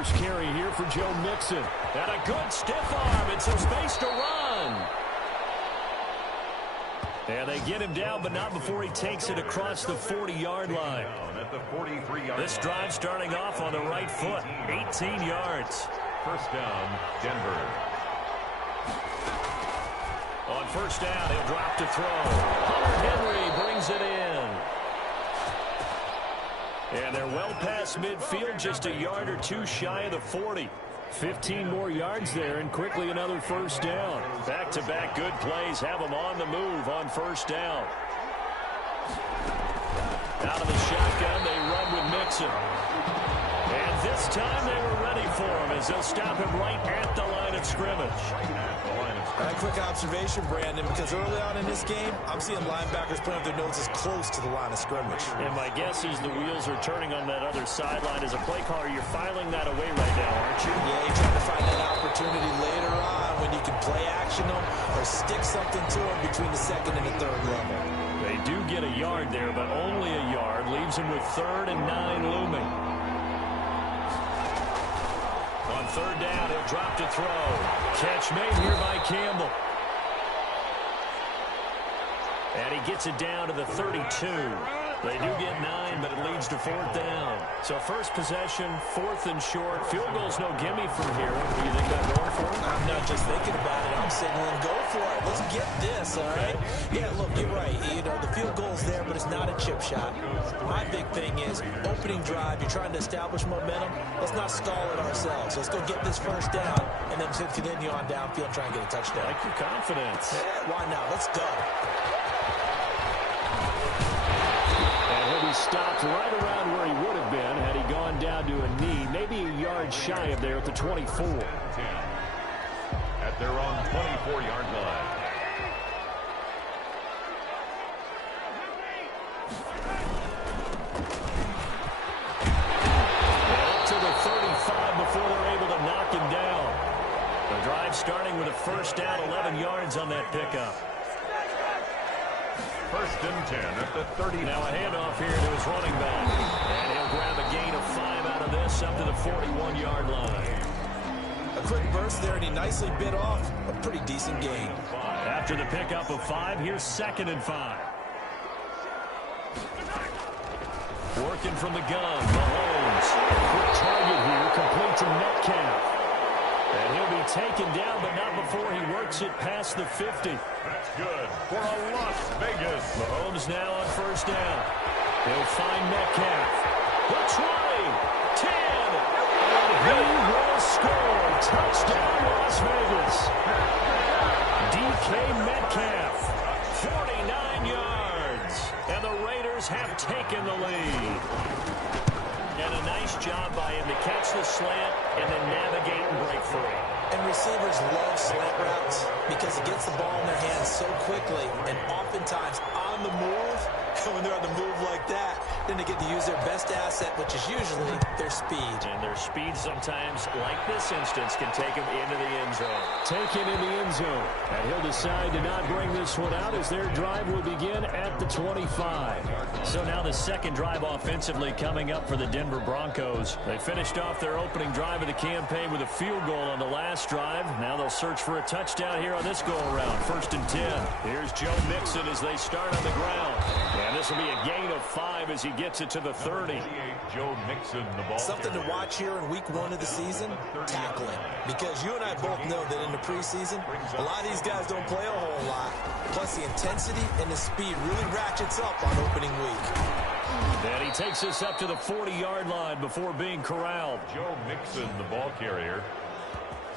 first carry here for Joe Mixon. And a good stiff arm and some space to run. And they get him down, but not before he takes it across the 40-yard line. This drive starting off on the right foot, 18 yards. First down, Denver. On first down, he'll drop to throw. Hunter Henry brings it in. And they're well past midfield, just a yard or two shy of the 40. 15 more yards there, and quickly another first down. Back-to-back good plays have them on the move on first down. Out of the shotgun, they run with Mixon. And this time they were ready for him as they'll stop him right at the line of scrimmage. A quick observation, Brandon, because early on in this game, I'm seeing linebackers putting up their noses close to the line of scrimmage. And my guess is the wheels are turning on that other sideline. As a play caller, you're filing that away right now, aren't you? Yeah, you're trying to find that opportunity later on when you can play action them or stick something to them between the second and the third level. They do get a yard there, but only a yard. Leaves them with 3rd and 9 looming. On third down, he'll drop to throw. Catch made here by Campbell. And he gets it down to the 32. They do get 9, but it leads to 4th down. So first possession, 4th and short. Field goal's no gimme from here. Do you think that's going for it? I'm not just thinking about it. I'm signaling go for it. Let's get this, all right? Yeah, look, you're right. You know, the field goal's there, but it's not a chip shot. My big thing is opening drive. You're trying to establish momentum. Let's not stall it ourselves. Let's go get this first down and then continue on downfield, try and get a touchdown. Like your confidence. Yeah, why not? Let's go. He'll be stopped right around where he would have been had he gone down to a knee, maybe a yard shy of there at the 24. 10 at their own 24-yard line. Up to the 35 before they're able to knock him down. The drive starting with a first down, 11 yards on that pickup. First and 10 at the 30. Now a handoff here to his running back. And he'll grab a gain of 5 out of this up to the 41-yard line. A quick burst there, and he nicely bit off a pretty decent gain. After the pickup of 5, here's 2nd and 5. Working from the gun, Mahomes. Quick target here, complete to Metcalf. And he'll be taken down, but not before he works it past the 50. That's good for a Las Vegas. Mahomes now on first down. He'll find Metcalf. The 20, 10, and he will score. Touchdown, Las Vegas. DK Metcalf, 49 yards. And the Raiders have taken the lead. And a nice job by him to catch the slant and then navigate and break free. And receivers love slant routes because it gets the ball in their hands so quickly and oftentimes on the move. When they're on the move like that, then they get to use their best asset, which is usually their speed. And their speed sometimes, like this instance, can take him into the end zone. Taken in the end zone. And he'll decide to not bring this one out as their drive will begin at the 25. So now the second drive offensively coming up for the Denver Broncos. They finished off their opening drive of the campaign with a field goal on the last drive. Now they'll search for a touchdown here on this go-around. 1st and 10. Here's Joe Mixon as they start on the ground. And this will be a gain of 5 as he gets it to the 30. Joe Mixon, the ball. Something to watch here in week 1 of the season, tackling. Because you and I both know that in the preseason, a lot of these guys don't play a whole lot. Plus the intensity and the speed really ratchets up on opening week. And he takes us up to the 40-yard line before being corralled. Joe Mixon, the ball carrier.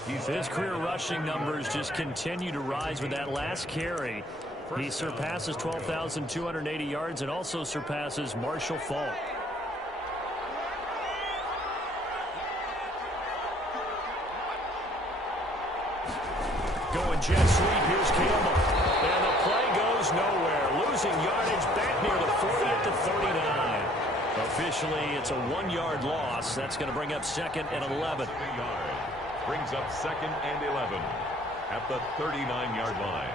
His career rushing numbers just continue to rise with that last carry. He surpasses 12,280 yards and also surpasses Marshall Faulk. Going jet sweep, here's Campbell. And the play goes nowhere. Losing yardage back near the 40 at the 39. Officially, it's a 1-yard loss. That's going to bring up 2nd and 11. Brings up 2nd and 11 at the 39-yard line.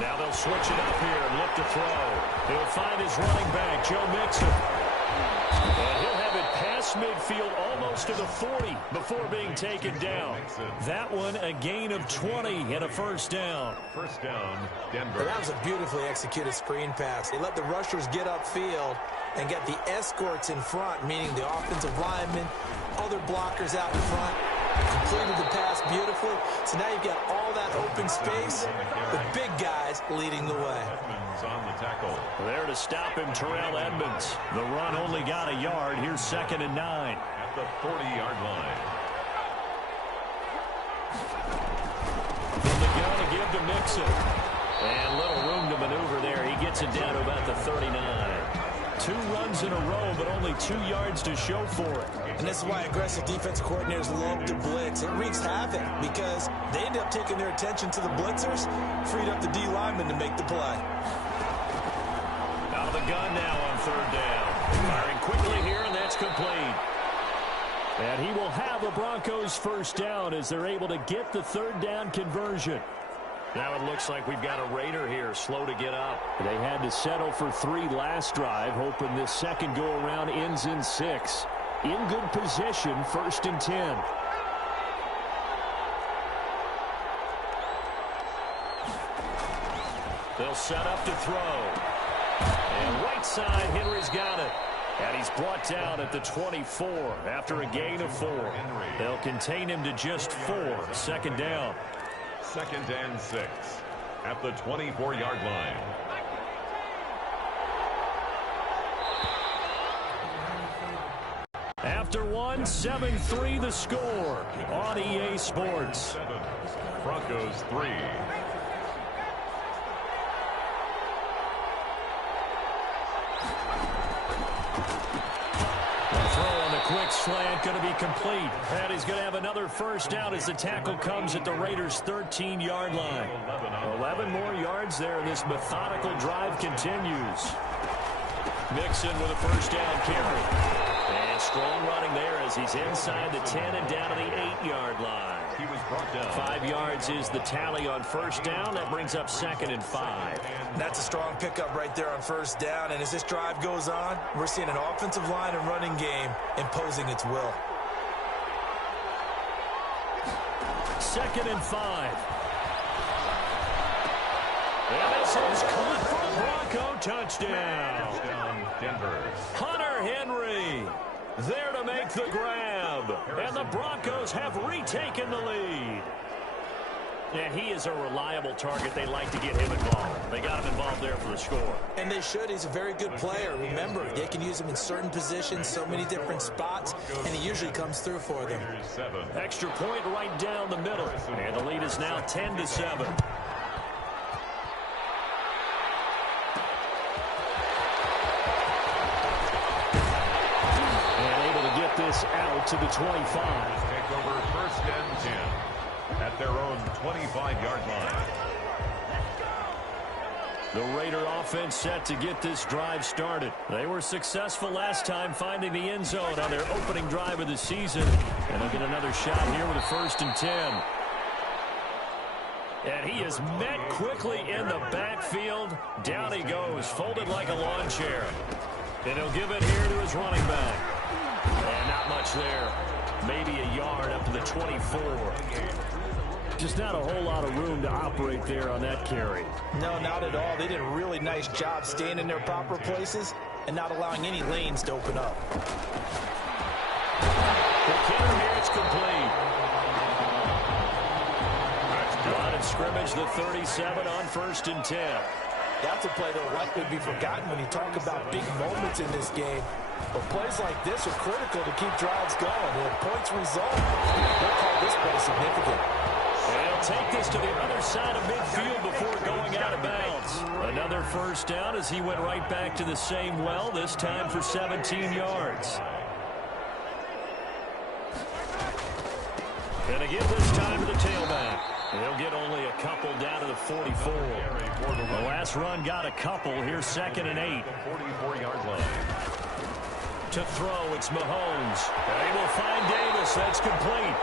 Now they'll switch it up here and look to throw. He'll find his running back, Joe Mixon. And he'll have it past across midfield almost to the 40 before being taken down. That one a gain of 20 and a first down. First down, Denver. But that was a beautifully executed screen pass. They let the rushers get upfield and get the escorts in front, meaning the offensive linemen, other blockers out in front. Completed the pass beautifully. So now you've got all that open space with big guys leading the way. Edmonds on the tackle. There to stop him, Terrell Edmonds. The run only got a yard. Here's 2nd and 9. At the 40-yard line. From the gun to give to Mixon. And little room to maneuver there. He gets it down to about the 39. 2 runs in a row, but only 2 yards to show for it. And this is why aggressive defense coordinators love to blitz. It wreaks havoc because they end up taking their attention to the blitzers, freed up the D lineman to make the play. Out of the gun now on 3rd down. Firing quickly here, and that's complete. And he will have the Broncos first down as they're able to get the 3rd down conversion. Now it looks like we've got a Raider here, slow to get up. They had to settle for 3 last drive, hoping this second go-around ends in 6. In good position, 1st and 10. They'll set up to throw. And right side, Henry's got it. And he's brought down at the 24 after a gain of 4. They'll contain him to just 4. 2nd down. 2nd and 6 at the 24-yard line. After 1, 7-3 the score on EA Sports. 7, Broncos 3. Quick slant going to be complete. And he's going to have another first down as the tackle comes at the Raiders' 13-yard line. 11 more yards there, and this methodical drive continues. Mixon with a first down carry. And strong running there as he's inside the 10 and down to the 8-yard line. He was brought down. 5 yards is the tally on first down. That brings up 2nd and 5. That's a strong pickup right there on first down. And as this drive goes on, we're seeing an offensive line and running game imposing its will. 2nd and 5. And this is caught for a Bronco touchdown. Denver. Hunter Henry there to make the grab. And the Broncos have retaken the lead. And he is a reliable target. They like to get him involved. They got him involved there for the score. And they should. He's a very good player. Remember, they can use him in certain positions, so many different spots, and he usually comes through for them. Extra point right down the middle. And the lead is now 10-7. This out to the 25. Take over 1st and 10 at their own 25-yard line. The Raider offense set to get this drive started. They were successful last time finding the end zone on their opening drive of the season. And they'll get another shot here with a 1st and 10. And he is met quickly in the backfield. Down he goes, folded like a lawn chair. And he'll give it here to his running back. And not much there. Maybe a yard up to the 24. Just not a whole lot of room to operate there on that carry. No, not at all. They did a really nice job staying in their proper places and not allowing any lanes to open up. The kicker here, it's complete. Line of scrimmage, the 37 on 1st and 10. That's a play that will likely be forgotten when you talk about big moments in this game. But plays like this are critical to keep drives going. And if points result, they'll call this play significant. And he'll take this to the other side of midfield before going out of bounds. Another first down as he went right back to the same well, this time for 17 yards. And again this time to the tailback. He'll get only a couple down to the 44. The last run got a couple. Here's 2nd and 8. 44-yard line. To throw, it's Mahomes. They will find Davis. That's complete.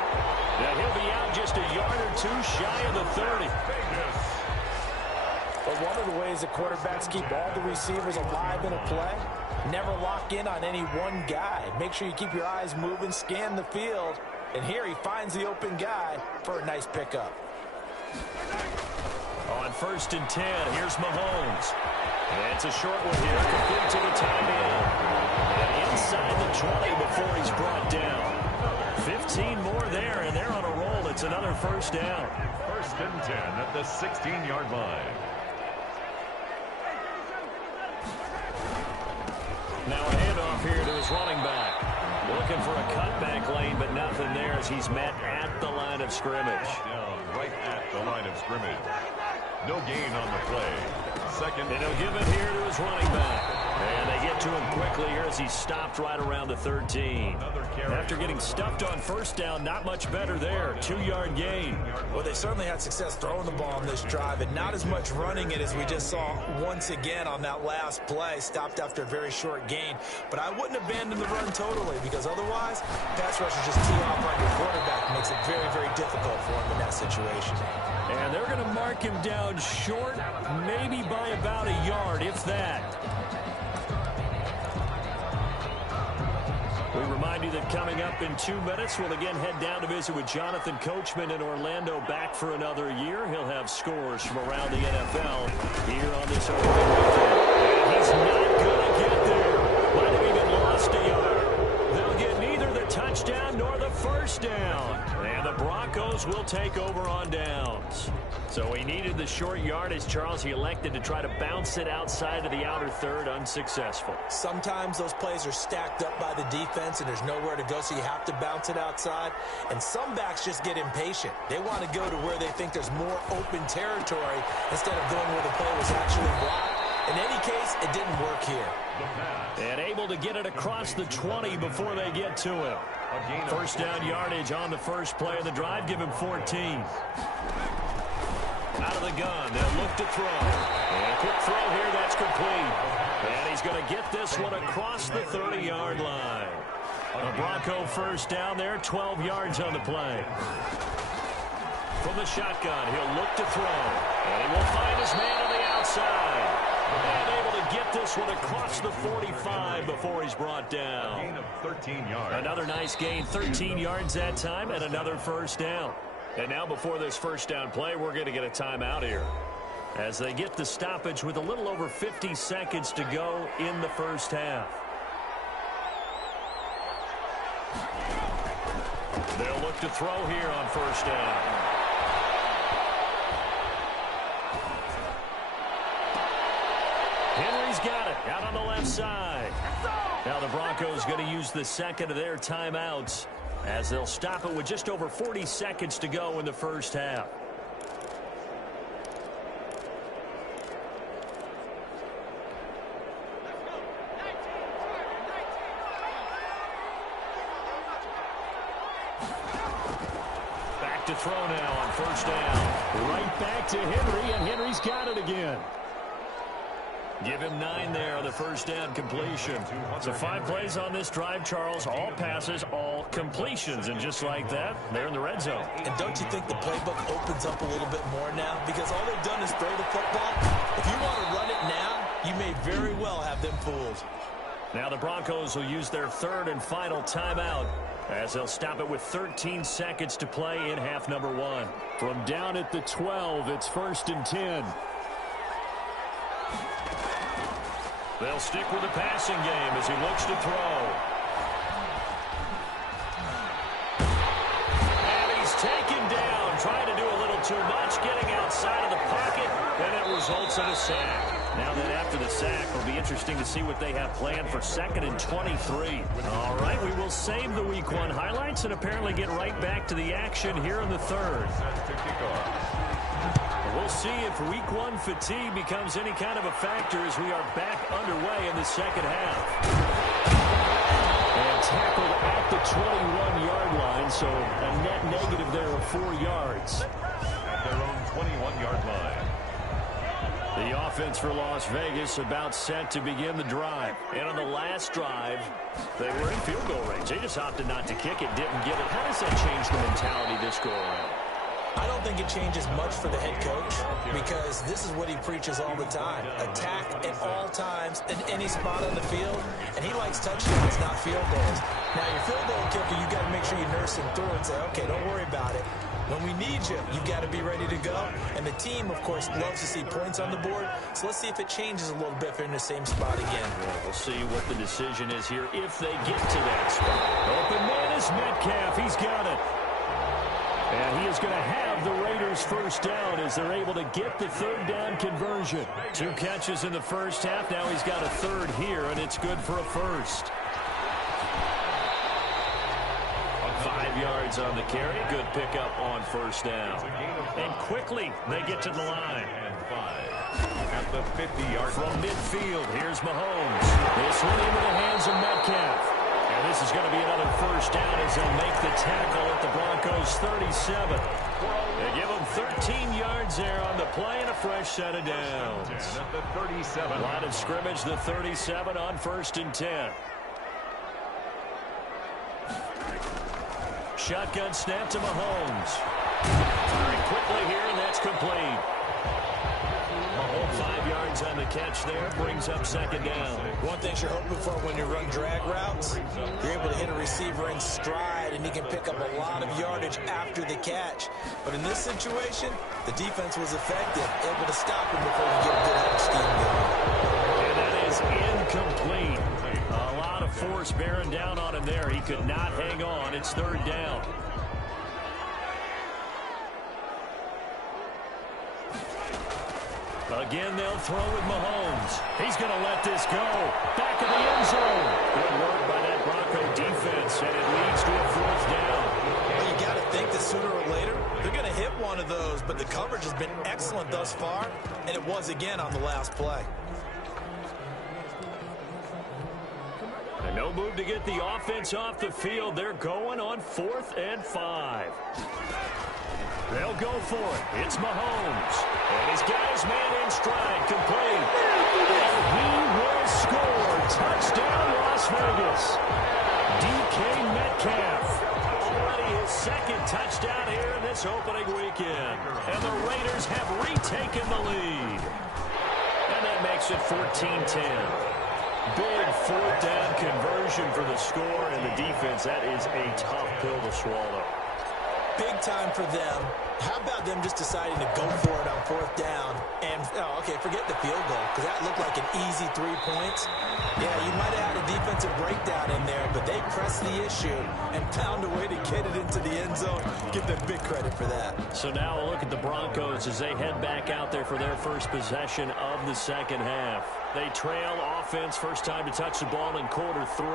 And he'll be out just a yard or two shy of the 30. But one of the ways that quarterbacks keep all the receivers alive in a play Never lock in on any one guy. Make sure you keep your eyes moving, scan the field. And here he finds the open guy for a nice pickup. On 1st and 10, here's Mahomes. And it's a short one here, complete to the tight end. And inside the 20 before he's brought down. 15 more there, and they're on a roll. It's another first down. 1st and 10 at the 16-yard line. Now a handoff here to his running back. Looking for a cutback lane, but nothing there as he's met at the line of scrimmage. Down right at the line of scrimmage. No gain on the play. 2nd. And he'll give it here to his running back. And they get to him quickly here as he's stopped right around the 13. After getting stuffed on 1st down, not much better there. 2-yard gain. Well, they certainly had success throwing the ball on this drive, and not as much running it as we just saw once again on that last play. Stopped after a very short gain. But I wouldn't abandon the run totally, because otherwise, pass rushers just tee off on your quarterback. Makes it very, very difficult for him in that situation. And they're going to mark him down short, maybe by about a yard, if that. We remind you that coming up in 2 minutes, we'll again head down to visit with Jonathan Coachman in Orlando, back for another year. He'll have scores from around the NFL here on this opening weekend. And he's not going to get there. Might have even lost a yard. They'll get neither the touchdown nor the first down. And the Broncos will take over on downs. So he needed the short yardage, Charles. He elected to try to bounce it outside of the outer third, unsuccessful. Sometimes those plays are stacked up by the defense and there's nowhere to go, so you have to bounce it outside. And some backs just get impatient. They want to go to where they think there's more open territory instead of going where the play was actually blocked. In any case, it didn't work here. And able to get it across the 20 before they get to him. 1st down yardage on the first play of the drive. Give him 14. Out of the gun, they'll look to throw. And a quick throw here, that's complete. And he's going to get this one across the 30-yard line. A Bronco first down there, 12 yards on the play. From the shotgun, he'll look to throw. And he will find his man on the outside. And able to get this one across the 45 before he's brought down. Gain of 13 yards. Another nice gain, 13 yards that time, and another first down. And now before this first down play, we're going to get a timeout here as they get the stoppage with a little over 50 seconds to go in the first half. They'll look to throw here on first down. Henry's got it out on the left side. Now the Broncos going to use the second of their timeouts as they'll stop it with just over 40 seconds to go in the first half. Back to throw now on first down. Right back to Henry, and Henry's got it again. Give him 9 there on the first down completion. So 5 plays on this drive, Charles. All passes, all completions. And just like that, they're in the red zone. And don't you think the playbook opens up a little bit more now? Because all they've done is throw the football. If you want to run it now, you may very well have them fooled. Now the Broncos will use their 3rd and final timeout as they'll stop it with 13 seconds to play in half number 1. From down at the 12, it's 1st and 10. They'll stick with the passing game as he looks to throw. And he's taken down, trying to do a little too much, getting outside of the pocket, and it results in a sack. Now that after the sack, it'll be interesting to see what they have planned for 2nd and 23. All right, we will save the Week 1 highlights and apparently get right back to the action here in the 3rd. We'll see if Week 1 fatigue becomes any kind of a factor as we are back underway in the second half. And tackled at the 21-yard line, so a net negative there of 4 yards. At their own 21-yard line. The offense for Las Vegas about set to begin the drive. And on the last drive, they were in field goal range. They just opted not to kick it, didn't get it. How does that change the mentality this go around? I don't think it changes much for the head coach because this is what he preaches all the time. Attack at all times in any spot on the field, and he likes touchdowns, not field goals. Now, your field goal kicker, you got to make sure you nurse him through and say, okay, don't worry about it. When we need you, you got to be ready to go. And the team, of course, loves to see points on the board. So let's see if it changes a little bit if they're in the same spot again. Yeah, we'll see what the decision is here if they get to that spot. Open man is Metcalf. He's got it. And he is going to have the Raiders first down as they're able to get the third down conversion. 2 catches in the first half. Now he's got a third here, and it's good for a first. 5 yards on the carry. Good pickup on first down. And quickly they get to the line. And 5 at the 50-yard from midfield. Here's Mahomes. This one into the hands of Metcalf. And this is going to be another first down as they'll make the tackle at the Broncos 37. They give them 13 yards there on the play and a fresh set of downs. At the 37. Line of scrimmage, the 37 on 1st and 10. Shotgun snap to Mahomes. Very quickly here, and that's complete. Mahomes 5 yards on the catch there, brings up second down. One thing you're hoping for when you run drag routes, you're able to hit a receiver in stride, and he can pick up a lot of yardage after the catch. But in this situation, the defense was effective, able to stop him before he get a good head of steam going. And that is incomplete. A lot of force bearing down on him there. He could not hang on. It's third down. Again, they'll throw with Mahomes. He's going to let this go. Back of the end zone. Good work by that Bronco defense, and it leads to a fourth down. Well, you got to think that sooner or later, they're going to hit one of those, but the coverage has been excellent thus far, and it was again on the last play. And no move to get the offense off the field. They're going on 4th and 5. They'll go for it. It's Mahomes. And he's got his man in stride, complete. And he will score. Touchdown, Las Vegas. DK Metcalf. Already his second touchdown here in this opening weekend. And the Raiders have retaken the lead. And that makes it 14-10. Big fourth down conversion for the score, and the defense, that is a tough pill to swallow. Big time for them. How about them just deciding to go for it on 4th down? And, okay, forget the field goal, because that looked like an easy 3 points. Yeah, you might have had a defensive breakdown in there, but they pressed the issue and found a way to get it into the end zone. Give them big credit for that. So now a look at the Broncos as they head back out there for their first possession of the second half. They trail offense, first time to touch the ball in quarter 3,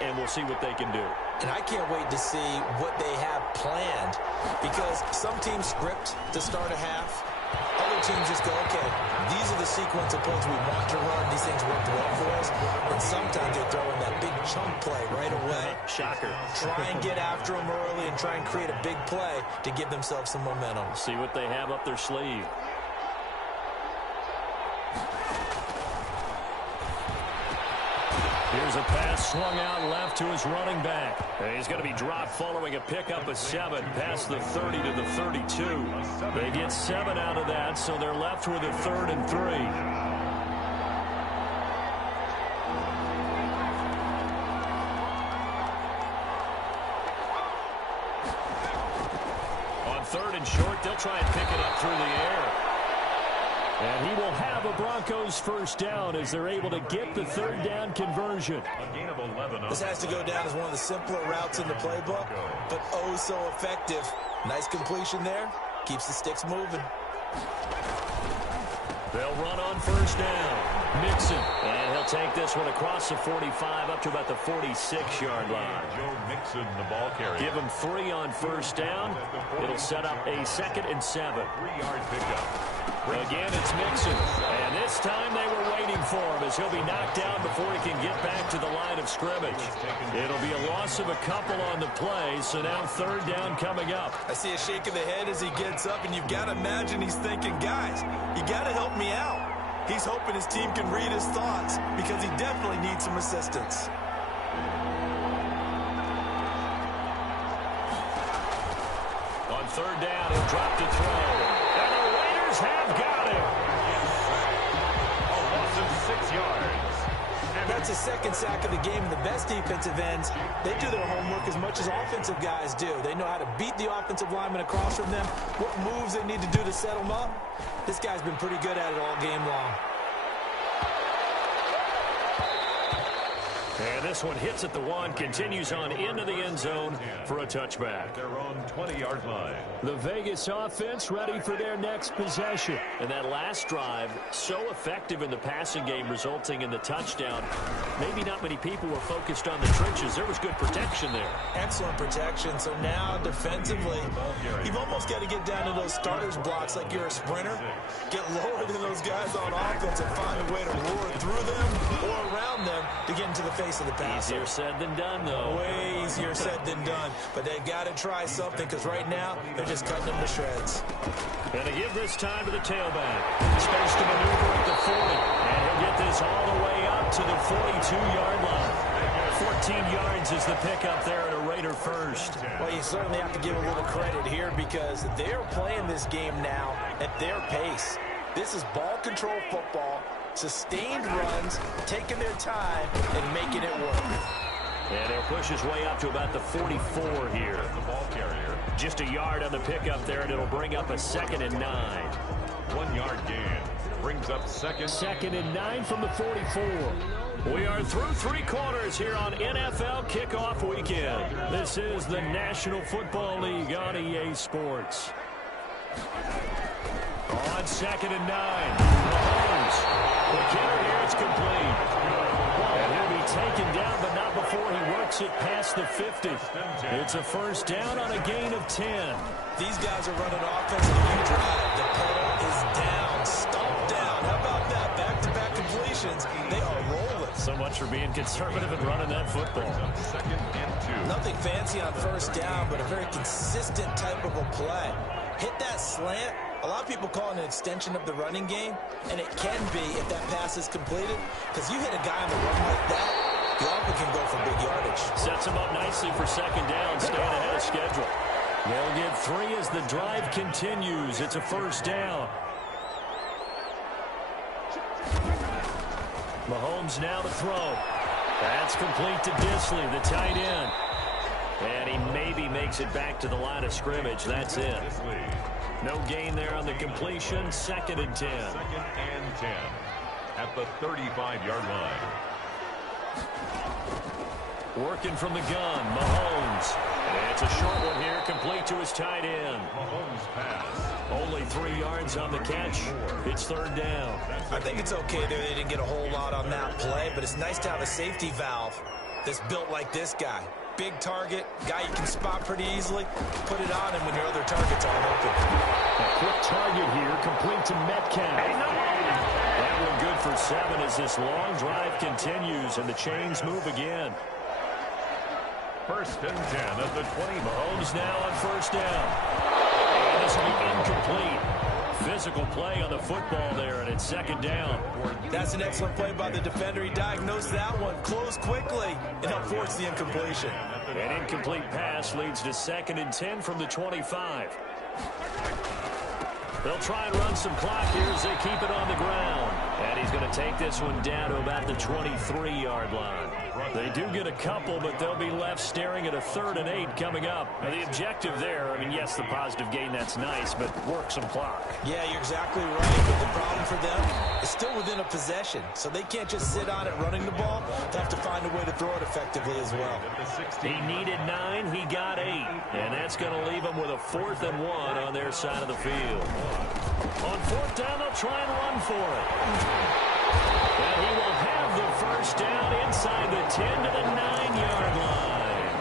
and we'll see what they can do. And I can't wait to see what they have planned, because some teams script to start a half. Other teams just go, okay, these are the sequence of plays we want to run. These things worked well for us. And sometimes they throw in that big chunk play right away. Shocker. Try and get after them early and try and create a big play to give themselves some momentum. See what they have up their sleeve. Here's a pass swung out left to his running back. And he's going to be dropped following a pickup of 7 past the 30 to the 32. They get 7 out of that, so they're left with a 3rd and 3. On 3rd and short, they'll try and pick it up through the air. And he will have a Broncos first down as they're able to get the third down conversion. A gain of 11. This has to go down as one of the simpler routes in the playbook, but oh so effective. Nice completion there. Keeps the sticks moving. They'll run on first down. Mixon. And he'll take this one across the 45 up to about the 46-yard line. Joe Mixon, the ball carrier. Give him 3 on first down. It'll set up a 2nd and 7. 3-yard pickup. Again, it's Mixon. And this time they were waiting for him as he'll be knocked down before he can get back to the line of scrimmage. It'll be a loss of a couple on the play, so now third down coming up. I see a shake of the head as he gets up, and you've got to imagine he's thinking, guys, you got to help me out. He's hoping his team can read his thoughts because he definitely needs some assistance. On third down, he'll drop to throw. And the Raiders have got him. A loss of 6 yards. And that's the second sack of the game. And the best defensive ends, they do their homework as much as offensive guys do. They know how to beat the offensive lineman across from them, what moves they need to do to set them up. This guy's been pretty good at it all game long. And this one hits at the 1, continues on into the end zone for a touchback. Their own 20-yard line. The Vegas offense ready for their next possession. And that last drive, so effective in the passing game, resulting in the touchdown. Maybe not many people were focused on the trenches. There was good protection there. Excellent protection. So now defensively, you've almost got to get down to those starters blocks like you're a sprinter. Get lower than those guys on offense and find a way to roar through them or around them to get into the face of the passer. Easier said than done, though. Way easier said than done. But they've got to try something because right now they're just cutting them to shreds. Going to give this time to the tailback. Space to maneuver at the 40. And he'll get this all the way up to the 42-yard line. 14 yards is the pickup there at a Raider first. Well, you certainly have to give a little credit here because they're playing this game now at their pace. This is ball control football, sustained runs, taking their time, and making it work. And he'll push his way up to about the 44 here. The ball carrier. Just a yard on the pickup there, and it'll bring up a 2nd and 9. 1 yard gain. Brings up second. 2nd and 9 from the 44. We are through 3 quarters here on NFL Kickoff Weekend. This is the National Football League on EA Sports. On 2nd and 9. Mahomes. The kicker here, it's complete. And he'll be taken down, but not before he works it past the 50. It's a first down on a gain of 10. These guys are running offense in a huge drive. The pedal is down, stomped down. How about that? Back-to-back completions. They are rolling. So much for being conservative and running that football. 2nd and 2. Nothing fancy on first down, but a very consistent type of a play. Hit that slant. A lot of people call it an extension of the running game, and it can be if that pass is completed, because you hit a guy on the run like that, you often can go for big yardage. Sets him up nicely for 2nd down, staying ahead of schedule. They'll get 3 as the drive continues. It's a first down. Mahomes now to throw. That's complete to Disley, the tight end. And he maybe makes it back to the line of scrimmage. That's it. No gain there on the completion. 2nd and 10. 2nd and 10 at the 35-yard line. Working from the gun, Mahomes. And it's a short one here, complete to his tight end. Mahomes pass. Only 3 yards on the catch. It's 3rd down. I think it's okay there. They didn't get a whole lot on that play, but it's nice to have a safety valve that's built like this guy. Big target, guy you can spot pretty easily. Put it on him when your other targets aren't open. A quick target here, complete to Metcalf. That one good for 7 as this long drive continues and the chains move again. 1st and 10 at the 20. Mahomes now on first down. And this will be incomplete. Physical play on the football there, and it's 2nd down. That's an excellent play by the defender. He diagnosed that one, closed quickly, and helped force the incompletion. An incomplete pass leads to 2nd and 10 from the 25. They'll try and run some clock here as they keep it on the ground. And he's going to take this one down to about the 23-yard line. They do get a couple, but they'll be left staring at a 3rd and 8 coming up. And the objective there, I mean, yes, the positive gain, that's nice, but work some clock. Yeah, you're exactly right, but the problem for them is still within a possession. So they can't just sit on it running the ball. They have to find a way to throw it effectively as well. He needed 9, he got 8. And that's going to leave them with a 4th and 1 on their side of the field. On 4th down, they'll try and run for it. And he will have the first down inside the 10 to the 9-yard line.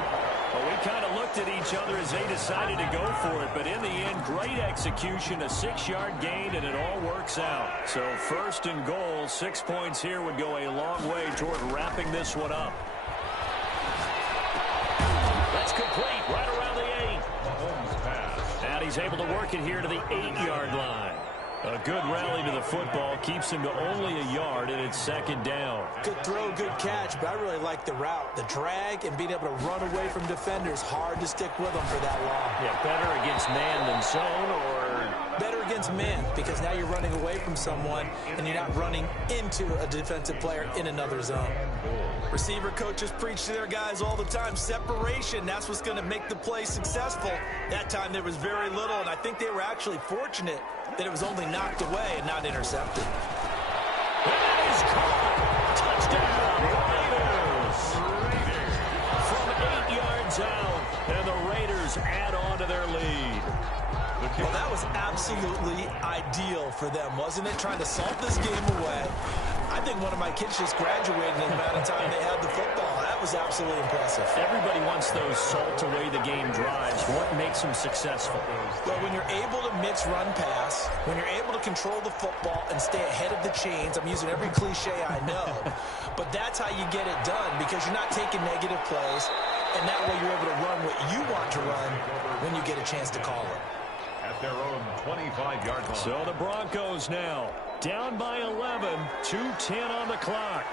Well, we kind of looked at each other as they decided to go for it, but in the end, great execution, a 6-yard gain, and it all works out. So 1st and goal, 6 points here would go a long way toward wrapping this one up. That's complete, right around the 8. Mahomes pass. And he's able to work it here to the 8-yard line. A good rally to the football keeps him to only a yard, and it's second down. Good throw, good catch, but I really like the route. The drag and being able to run away from defenders, hard to stick with them for that long. Yeah, better against man than zone, or better against man, because now you're running away from someone and you're not running into a defensive player in another zone. Receiver coaches preach to their guys all the time. Separation, that's what's going to make the play successful. That time there was very little, and I think they were actually fortunate that it was only knocked away and not intercepted. That is caught. Touchdown, Raiders. From 8 yards out, and the Raiders add on to their lead. Well, that was absolutely ideal for them, wasn't it? Trying to salt this game away. I think one of my kids just graduated in the amount of time they had the football. That was absolutely impressive. Everybody wants those salt away the game drives. What makes them successful? Well, when you're able to mix run pass, when you're able to control the football and stay ahead of the chains, I'm using every cliche I know, but that's how you get it done, because you're not taking negative plays, and that way you're able to run what you want to run when you get a chance to call it. At their own 25-yard line. So the Broncos now down by 11, 2:10 on the clock.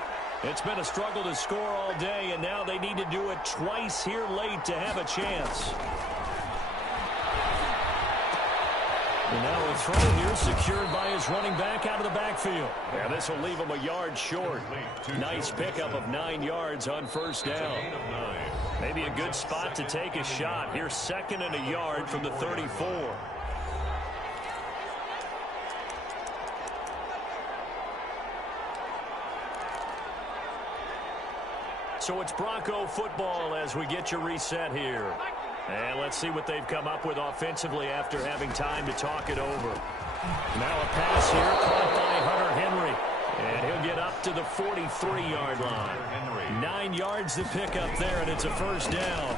It's been a struggle to score all day, and now they need to do it twice here late to have a chance. And now a throw here secured by his running back out of the backfield. And this will leave him a yard short. Nice pickup of 9 yards on first down. Maybe a good spot to take a shot. Here's second and a yard from the 34. So it's Bronco football as we get you reset here. And let's see what they've come up with offensively after having time to talk it over. Now a pass here caught by Hunter Henry. And he'll get up to the 43-yard line. 9 yards to pick up there, and it's a first down.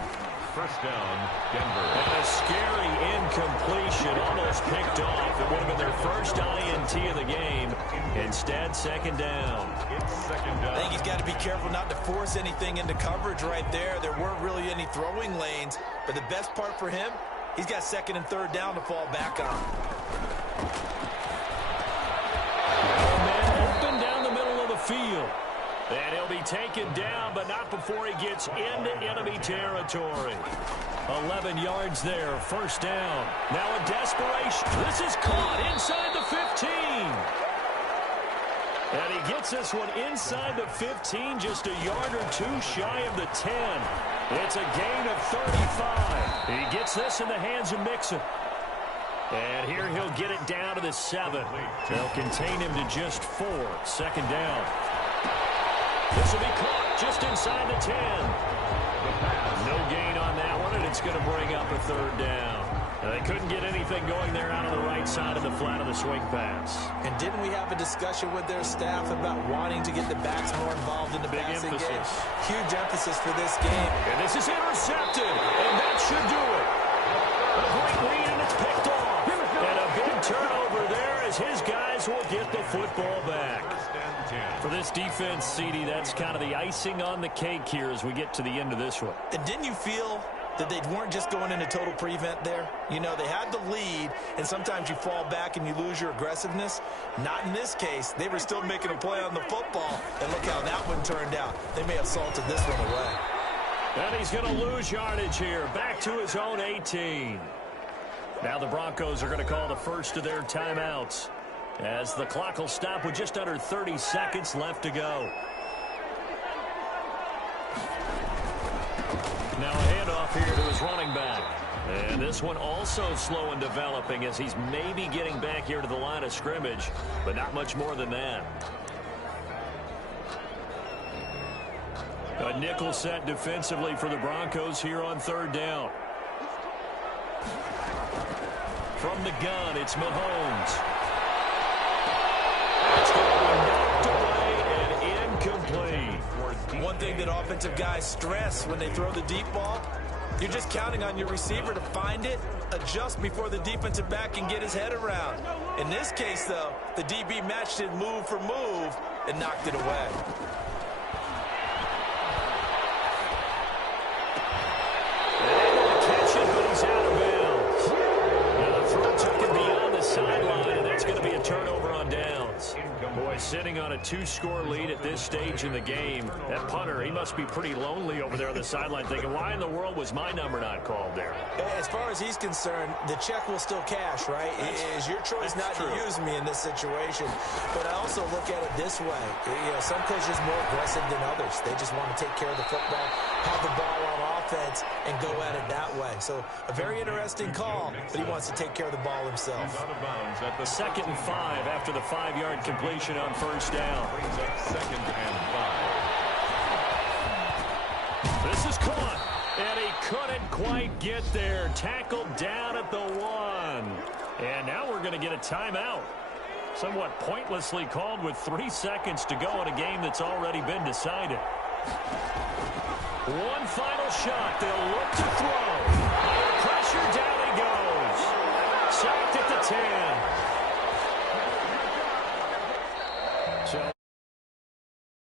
First down, Denver. And a scary incompletion, almost picked off. It would have been their first INT of the game. Instead, second down. It's second down. I think he's got to be careful not to force anything into coverage right there. There weren't really any throwing lanes, but the best part for him, he's got second and third down to fall back on. And then open down the middle of the field. And he'll be taken down, but not before he gets into enemy territory. 11 yards there, first down. Now a desperation. This is caught inside the 15. And he gets this one inside the 15, just a yard or two shy of the 10. It's a gain of 35. He gets this in the hands of Mixon. And here he'll get it down to the 7. They'll contain him to just 4. Second down. This will be caught just inside the 10. No gain on that one, and it's going to bring up a third down. Now, they couldn't get anything going there out on the right side of the flat of the swing pass. And didn't we have a discussion with their staff about wanting to get the backs more involved in the passing game? Huge emphasis for this game. And this is intercepted, and that should do it. A great lead, and it's picked off. And a big turnover there as his guys will get the football back. For this defense, CD, that's kind of the icing on the cake here as we get to the end of this one. And didn't you feel that they weren't just going into total prevent there? You know, they had the lead, and sometimes you fall back and you lose your aggressiveness. Not in this case. They were still making a play on the football, and look how that one turned out. They may have salted this one away. And he's going to lose yardage here, back to his own 18. Now the Broncos are going to call the first of their timeouts, as the clock will stop with just under 30 seconds left to go. Now a handoff here to his running back. And this one also slow in developing as he's maybe getting back here to the line of scrimmage, but not much more than that. A nickel set defensively for the Broncos here on third down. From the gun, it's Mahomes. It's going to be knocked away and incomplete. One thing that offensive guys stress when they throw the deep ball, you're just counting on your receiver to find it, adjust before the defensive back can get his head around. In this case, though, the DB matched it move for move and knocked it away. sitting on a 2-score lead at this stage in the game. That punter, he must be pretty lonely over there on the sideline thinking, why in the world was my number not called there? As far as he's concerned, the check will still cash, right? It is your choice not to use me in this situation. But I also look at it this way. You know, some coaches are more aggressive than others. They just want to take care of the football, have the ball on offense, and go at it that way. So a very interesting call, but he wants to take care of the ball himself. Out of bounds at the 2nd and 5 after the 5-yard completion on first down. Brings up 2nd and 5. This is caught, and he couldn't quite get there. Tackled down at the 1. And now we're going to get a timeout. Somewhat pointlessly called with 3 seconds to go in a game that's already been decided. One final shot. They'll look to throw.